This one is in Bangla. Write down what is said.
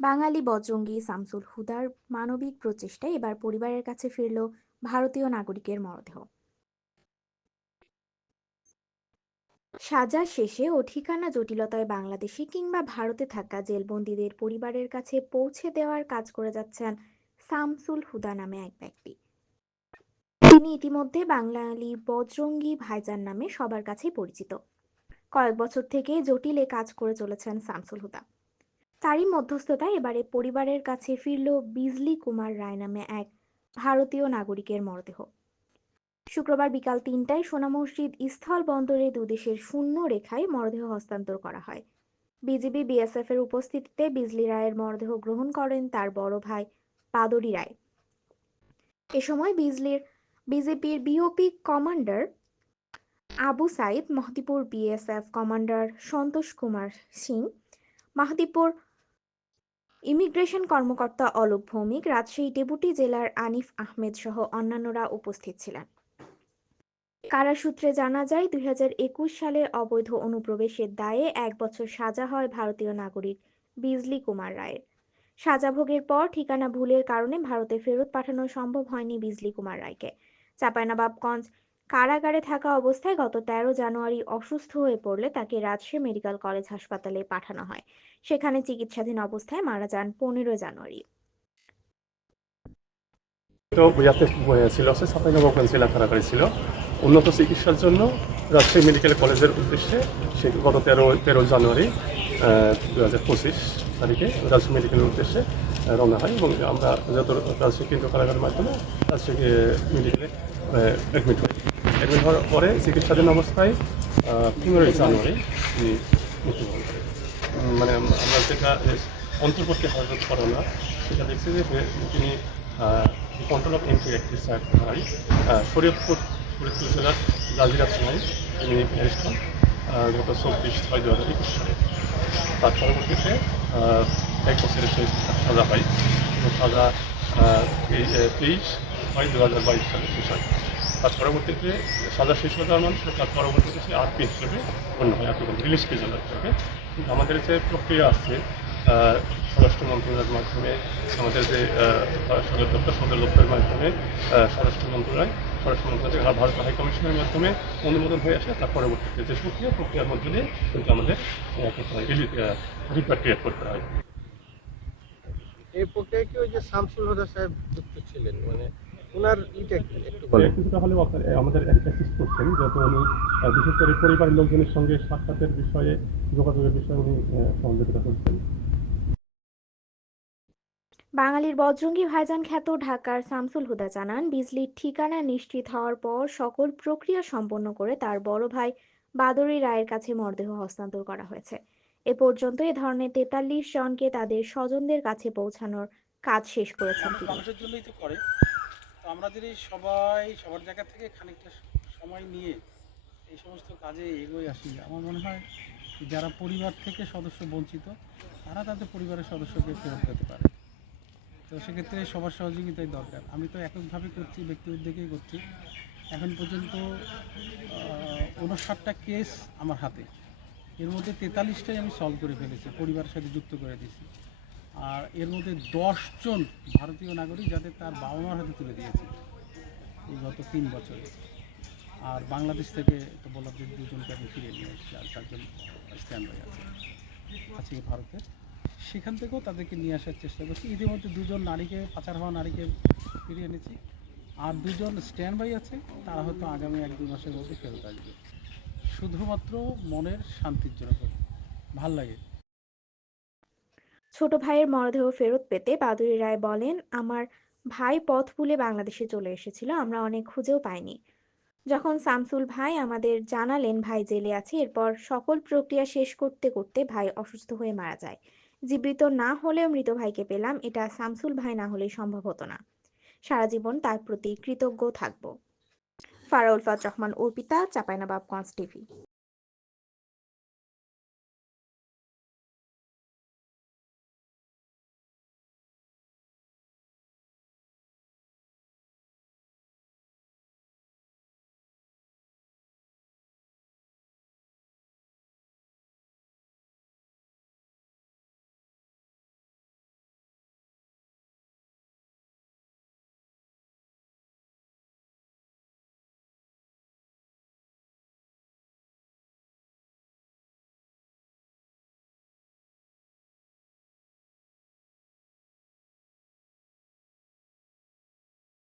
বাঙালি বজরঙ্গী শামসুল হুদার মানবিক প্রচেষ্টায় এবার পরিবারের কাছে ফিরল ভারতীয় নাগরিকের মরদেহ। সাজা শেষে ও ঠিকানা জটিলতায় বাংলাদেশে কিংবা ভারতে থাকা জেলবন্দীদের পরিবারের কাছে পৌঁছে দেওয়ার কাজ করে যাচ্ছেন শামসুল হুদা নামে এক ব্যক্তি। তিনি ইতিমধ্যে বাঙালি বজরঙ্গী ভাইজান নামে সবার কাছেই পরিচিত। কয়েক বছর থেকে জটিলে কাজ করে চলেছেন শামসুল হুদা। তারই মধ্যস্থতায় এবারে পরিবারের কাছে ফিরল বিজলি কুমার রায় নামে এক ভারতীয় নাগরিকের মরদেহ। শুক্রবার বিকাল তিনটায় সোনা মসজিদ স্থল বন্দরে দুদেশের শূন্য রেখায় মরদেহ হস্তান্তর করা হয়। বিজিবি বিএসএফ এর উপস্থিতিতে বিজলি রায়ের মরদেহ গ্রহণ করেন তার বড় ভাই পাদরি রায়। এ সময় বিজলির, বিজেপির BOP commander Abu Sayeed Mohdipur BSF commander Santosh Kumar Singh Mahdipur immigration কর্মকর্তা অলোক ভৌমিক, রাজশাহী ডেপুটি জেলার আনিফ আহমেদ সহ অন্যান্যরা উপস্থিত ছিলেন। কারা সূত্রে জানা যায়, দুই সালের অবৈধ অনুপ্রবেশের দায়ে এক বছর সাজা হয় ভারতীয় নাগরিক বিজলি কুমার রায়ের। সাজা ভোগের পর ঠিকানা ভুলের কারণে ভারতে ফেরত পাঠানো সম্ভব হয়নি বিজলি কুমার রায়কে। চাঁপাইনবাবগঞ্জ কারাগারে থাকা অবস্থায় গত তেরো জানুয়ারি অসুস্থ হয়ে পড়লে তাকে রাজশাহী মেডিকেল কলেজ হাসপাতালে পাঠানো হয়। সেখানে চিকিৎসাধীন অবস্থায় মারা যান পনেরো জানুয়ারি। ছিল উন্নত চিকিৎসার জন্য রাজশাহী মেডিকেল কলেজের উদ্দেশ্যে সে গত তেরো তেরো জানুয়ারি দু হাজার পঁচিশ তারিখে রাজশাহী মেডিকেলের উদ্দেশ্যে রওনা হয় এবং আমরা যত রাজশাহী কেন্দ্রীয় কারাগারের মাধ্যমে রাজশাহী মেডিকেলে অ্যাডমিট হই অ্যাডমিট হওয়ার পরে চিকিৎসাধীন অবস্থায় পনেরোই জানুয়ারি তিনি মৃত্যুবরণ করেন। মানে আমরা যেটা অন্তর্বর্তী হজরত করোনা, সেটা দেখছি যে তিনি কন্ট্রোল অফ এন্ট্রি অ্যাক্টিভ থানায় শরীয়তপুর ফরিদপুর জেলার জাজিরা থানায় তিনি অ্যারেস্ট হন গত চব্বিশ ছয় দু হাজার একুশ সালে। তার পরবর্তীতে এক বছরের সাজা হয়। সাজা তেইশ ছয় দু হাজার বাইশ সালে শেষ হয় তার পরবর্তীতে সাজা শেষ হয়ে মানুষ তার পরবর্তীতে সে আরপি হিসেবে গণ্য হয় আরপি রিলিজ পেজেন্ট হিসেবে। কিন্তু আমাদের যে প্রক্রিয়া আছে স্বরাষ্ট্র মন্ত্রণালয়ের মাধ্যমে, আমাদের যে সদর দপ্তর, সদর দপ্তরের মাধ্যমে স্বরাষ্ট্র মন্ত্রণালয় স্বরাষ্ট্র মন্ত্রণালয় ভারত হাই কমিশনের মাধ্যমে অনুমোদন হয়ে আসে, তার পরবর্তীতে যে প্রক্রিয়া, প্রক্রিয়ার মধ্যে দিয়ে কিন্তু আমাদের রিপাট্রিয়েট করতে হয়। এই প্রক্রিয়ায় কি ওই যে শামসুল হুদা সাহেব যুক্ত ছিলেন? মানে ওনার ইটা একটু বলেন। কিছুটা হলেও আমাদের অ্যাসিস্ট করছেন যেহেতু উনি বিশেষ করে পরিবারের লোকজনের সঙ্গে সাক্ষাতের বিষয়ে যোগাযোগের বিষয়ে উনি সহযোগিতা করছেন। বাঙালির বজরঙ্গী ভাইজান খ্যাত ঢাকার শামসুল হুদা জানান বিজলির ঠিকানা নিশ্চিত হওয়ার পর সকল প্রক্রিয়া সম্পন্ন করে তার বড় ভাই বাদরি রায়ের কাছে মরদেহ হস্তান্তর করা হয়েছে। এ পর্যন্ত এ ধরনের তেতাল্লিশ জনকে তাদের স্বজনদের কাছে পৌঁছানোর কাজ শেষ করেছেন তিনি। তো আমরা যদি সবাই, সবার জায়গা থেকে খানিকটা সময় নিয়ে এই সমস্ত কাজে এগোয় আসি, আমার মনে হয় যারা পরিবার থেকে সদস্য বঞ্চিত, তারা তাদের পরিবারের সদস্যকে ফেরত পেতে পারে। তো সেক্ষেত্রে সবার সহযোগিতাই দরকার। আমি তো এককভাবে করছি, ব্যক্তি উদ্যোগেই করছি। এখন পর্যন্ত উনষাটটা কেস আমার হাতে। এর মধ্যে তেতাল্লিশটাই আমি সলভ করে ফেলেছি, পরিবারের সাথে যুক্ত করে দিয়েছি। আর এর মধ্যে দশজন ভারতীয় নাগরিক যাদের তার বাবা মার হাতে তুলে দিয়েছে এই গত তিন বছরে। আর বাংলাদেশ থেকে তো বললাম যে দুজনকে আমি ফিরিয়ে নিয়ে এসেছি আর চারজন স্ট্যান্ড বাই আছে। আছে ভারতে সেখান থেকেও তাদেরকে নিয়ে আসার চেষ্টা করছি। ইতিমধ্যে দুজন নারীকে, পাচার হওয়া নারীকে ফিরিয়ে এনেছি। আর দুজন স্ট্যান্ড বাই আছে, তারা হয়তো আগামী এক দুই মাসের মধ্যে ফেরত আসবে। শুধুমাত্র মনের শান্তির জন্য ভালো লাগে। ছোট ভাইয়ের মরদেহ ফেরত পেতে বাদুরি রায় বলেন, আমার ভাই পথ ভুলে বাংলাদেশে চলে এসেছিল, আমরা অনেক খুঁজেও পাইনি। যখন সামসুল ভাই আমাদের জানালেন ভাই জেলে আছে, এরপর সকল প্রক্রিয়া শেষ করতে করতে ভাই অসুস্থ হয়ে মারা যায়। জীবিত না হলেও মৃত ভাইকে পেলাম, এটা সামসুল ভাই না হলে সম্ভব হতো না। সারা জীবন তার প্রতি কৃতজ্ঞ থাকব। ফারাউল ফাত রহমান, অর্পিতা, চাপাইনবাবগঞ্জ টিভি।